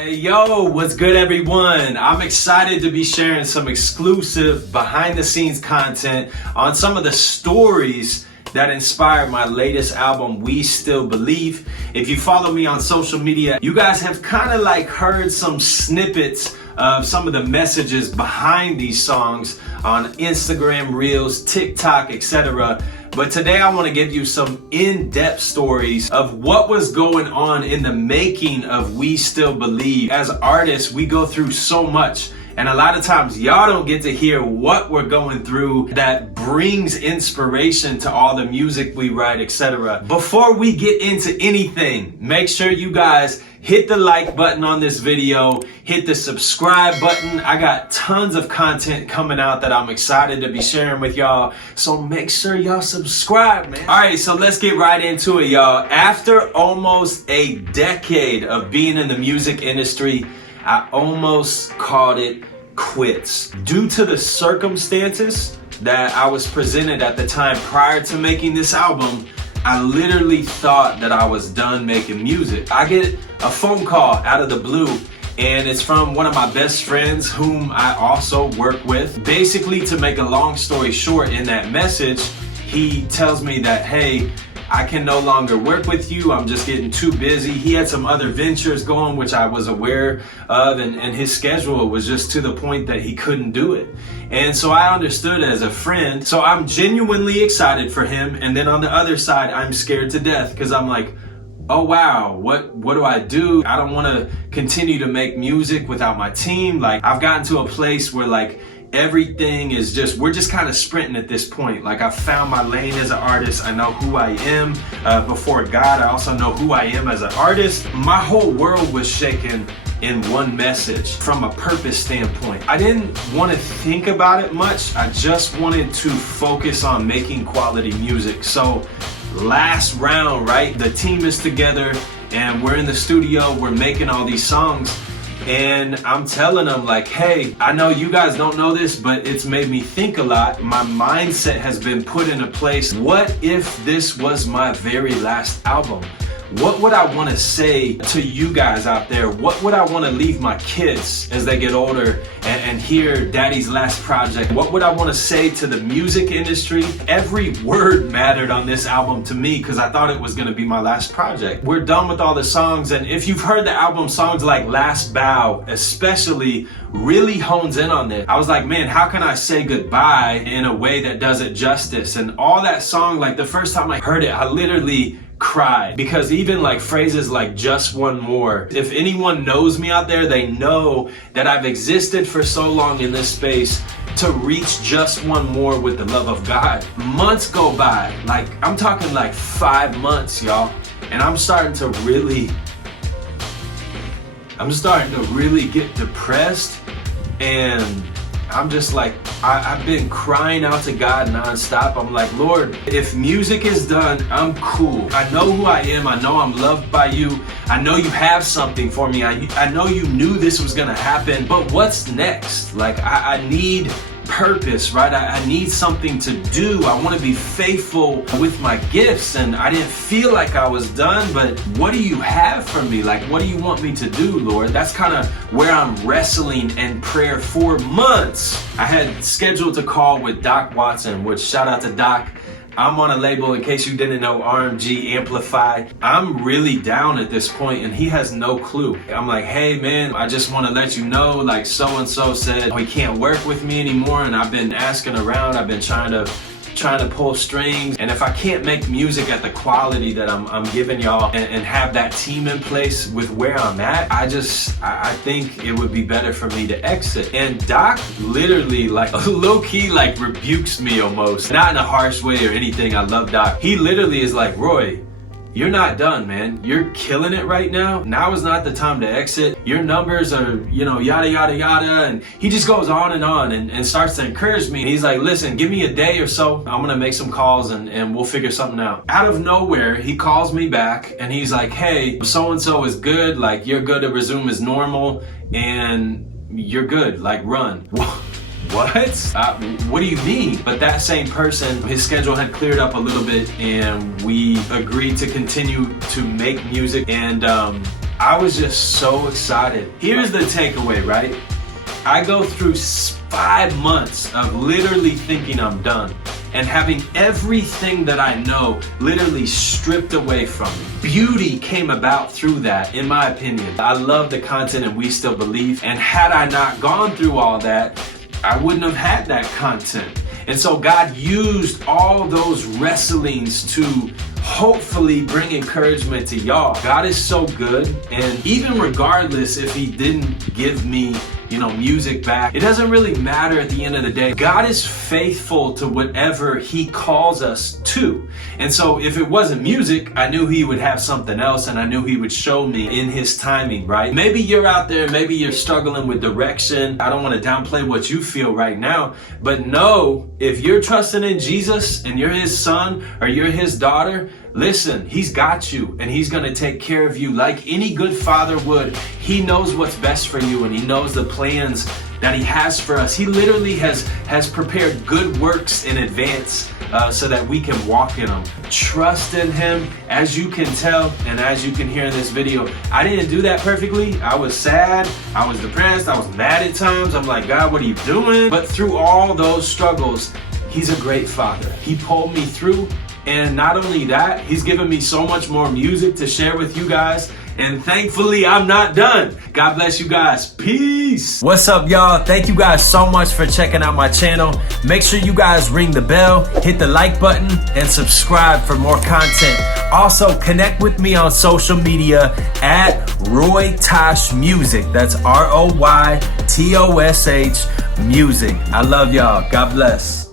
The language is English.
Hey yo, what's good everyone? I'm excited to be sharing some exclusive behind the scenes content on some of the stories that inspired my latest album, We Still Believe. If you follow me on social media, you guys have kind of like heard some snippets of some of the messages behind these songs on Instagram Reels, TikTok, etc. But today I want to give you some in-depth stories of what was going on in the making of We Still Believe. As artists, we go through so much. And a lot of times y'all don't get to hear what we're going through that brings inspiration to all the music we write, etc. Before we get into anything, make sure you guys hit the like button on this video, hit the subscribe button. I got tons of content coming out that I'm excited to be sharing with y'all. So make sure y'all subscribe, man. All right, so let's get right into it, y'all. After almost a decade of being in the music industry, I almost called it quits. Due to the circumstances that I was presented at the time prior to making this album, I literally thought that I was done making music. I get a phone call out of the blue, and it's from one of my best friends whom I also work with. Basically, to make a long story short, in that message, he tells me that, hey, I can no longer work with you. I'm just getting too busy. He had some other ventures going, which I was aware of, and his schedule was just to the point that he couldn't do it. And so I understood as a friend. So I'm genuinely excited for him. And then on the other side, I'm scared to death because I'm like, oh wow, what do I do? I don't want to continue to make music without my team. Like, I've gotten to a place where like everything is just, we're just kind of sprinting at this point. Like, I found my lane as an artist. I know who I am before God. I also know who I am as an artist. My whole world was shaken in one message from a purpose standpoint. I didn't want to think about it much. I just wanted to focus on making quality music. So last round, right? The team is together and we're in the studio. We're making all these songs. And I'm telling them like, hey, I know you guys don't know this, but it's made me think a lot. My mindset has been put in a place. What if this was my very last album? What would I want to say to you guys out there? What would I want to leave my kids as they get older and hear daddy's last project? What would I want to say to the music industry? Every word mattered on this album to me because I thought it was going to be my last project. We're done with all the songs, and if you've heard the album, songs like Last Bow especially really hones in on this. I was like, man, how can I say goodbye in a way that does it justice? And all that song, like the first time I heard it, I literally cried, because even like phrases like just one more, if anyone knows me out there, they know that I've existed for so long in this space to reach just one more with the love of God. Months go by, like I'm talking like 5 months, y'all, and I'm starting to really get depressed, and I'm just like, I've been crying out to God nonstop. I'm like, Lord, if music is done, I'm cool. I know who I am. I know I'm loved by you. I know you have something for me. I know you knew this was gonna happen, but what's next? Like, I need purpose, right? I need something to do. I want to be faithful with my gifts, and I didn't feel like I was done, but what do you have for me? Like, what do you want me to do, Lord? That's kind of where I'm wrestling in prayer for months. I had scheduled a call with Doc Watson, which shout out to Doc. I'm on a label, in case you didn't know, RMG Amplify. I'm really down at this point and he has no clue. I'm like, hey man, I just want to let you know, like so-and-so said he can't work with me anymore, and I've been asking around. I've been trying to pull strings, and if I can't make music at the quality that I'm giving y'all and have that team in place with where I'm at, I think it would be better for me to exit. And Doc literally, like, low-key like rebukes me almost, not in a harsh way or anything. I love Doc. He literally is like, Roy, you're not done, man. You're killing it right now. Now is not the time to exit. Your numbers are, yada, yada, yada. And he just goes on and starts to encourage me. And he's like, listen, give me a day or so. I'm gonna make some calls and we'll figure something out. Out of nowhere, he calls me back and he's like, hey, so-and-so is good. Like, you're good to resume as normal and you're good, like run. What? What do you mean? But that same person, his schedule had cleared up a little bit and we agreed to continue to make music. And I was just so excited. Here's the takeaway, right? I go through 5 months of literally thinking I'm done and having everything that I know literally stripped away from me. Beauty came about through that, in my opinion. I love the content and We Still Believe, and had I not gone through all that, I wouldn't have had that content. And so God used all those wrestlings to hopefully bring encouragement to y'all. God is so good, and even regardless if he didn't give me music back, it doesn't really matter at the end of the day. God is faithful to whatever he calls us to. And so if it wasn't music, I knew he would have something else, and I knew he would show me in his timing, right? Maybe you're out there, maybe you're struggling with direction. I don't want to downplay what you feel right now, but know if you're trusting in Jesus and you're his son or you're his daughter, listen, he's got you, and he's going to take care of you like any good father would. He knows what's best for you, and he knows the plans that he has for us. He literally has prepared good works in advance so that we can walk in them. Trust in him. As you can tell, and as you can hear in this video, I didn't do that perfectly. I was sad. I was depressed. I was mad at times. I'm like, God, what are you doing? But through all those struggles, he's a great father. He pulled me through. And not only that, he's given me so much more music to share with you guys. And thankfully, I'm not done. God bless you guys. Peace. What's up, y'all? Thank you guys so much for checking out my channel. Make sure you guys ring the bell, hit the like button, and subscribe for more content. Also, connect with me on social media at Roy Tosh Music. That's ROYTOSH Music. I love y'all. God bless.